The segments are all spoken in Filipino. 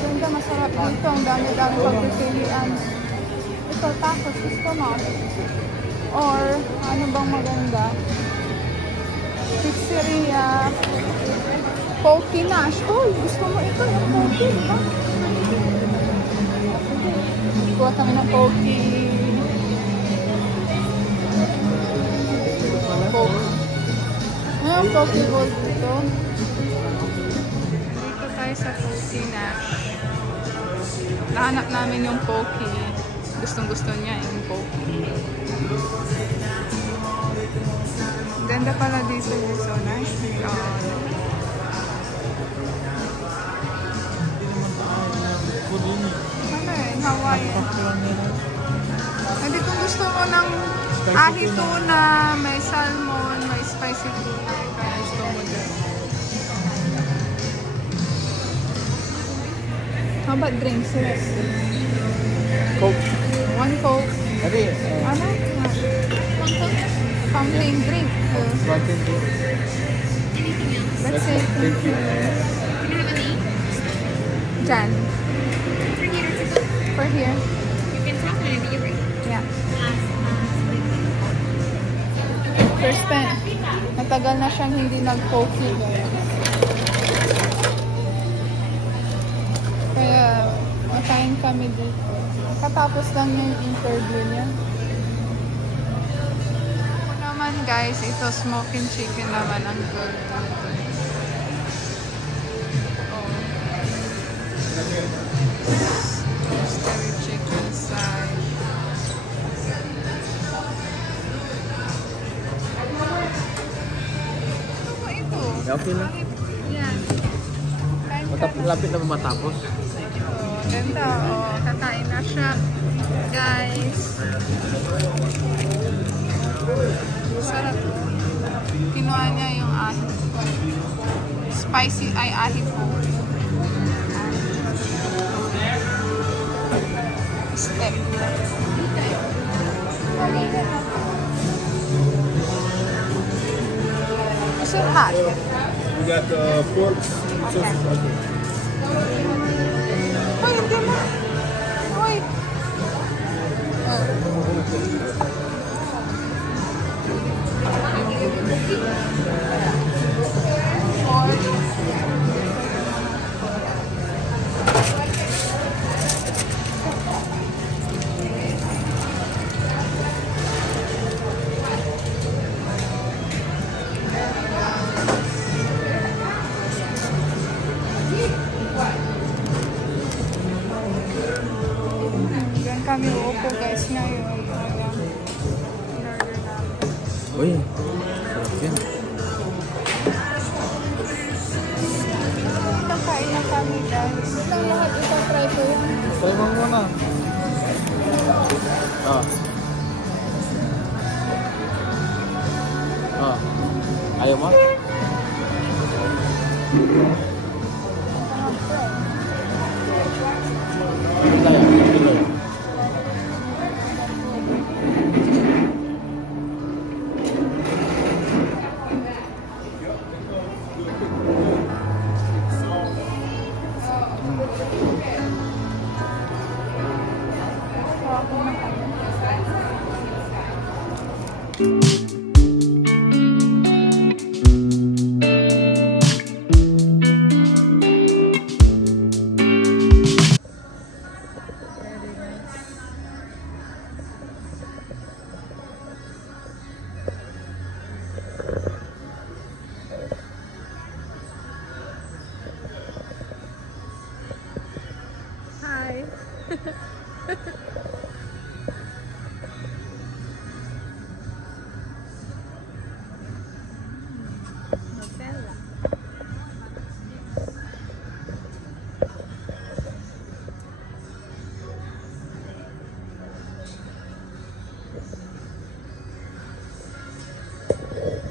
Ganda, masarap dito. Ang dami-dami pagpipilian. Ito, tacos. Gusto mo? Or, ano bang maganda? Pizzeria. Poke Nash. Oh, gusto mo ito yung poke, diba? Kuha kami ng poke. Poke. Ano poke bowl dito? Dito tayo sa Poke Nash. Nahanap namin yung poke. Gustong-gusto niya yung poke. Ganda pala dito. So nice. Ano eh, Hawaiian. Hindi kung gusto mo ng ahi tuna, may salmon, may spicy tuna. Kaya gusto mo dyan. How about drinks? Coke. One Coke. Ano? Ano? Fountain drink. Fountain drink. That's it. Thank you. Jan. For here. You can talk when I be your Yeah. First time. Matagal na siyang hindi nag-poke, guys. Kaya, makain kami dito. Katapos lang yung interview niya. Ako naman, guys, ito smoking chicken naman ang good. Roastery chicken side. Ano ba ito? Okay na. Yan. Kain ka na. Lapit na matapos. Oh, ganda. Oh, kakain na siya. Guys. Sarap. Kinuha niya yung ahi. Spicy ay ahi po. Step. Is it hot? We got pork sausage. Okay. Uy, hindi mo. Uy. Diyan kami uupo guys ngayon. Uy, sarap yan. Kakain na kami guys. Ang lahat ito try ko yan. Try mo muna. Ayaw mo? Hi. Nutella.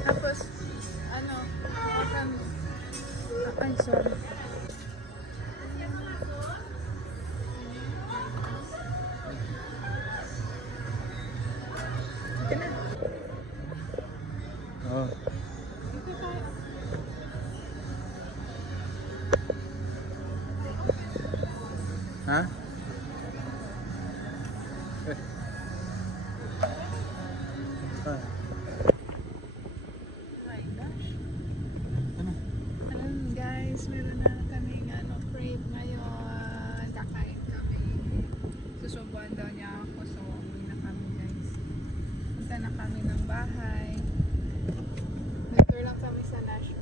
Tapos, ano, ay, sorry. Ha? Ah. My gosh. Alam guys, meron na kaming crave ngayon. Kakain kami. Susubuan daw niya ako. So, uwi na kami guys. Punta na kami ng bahay. Nag-tour lang kami sa Nash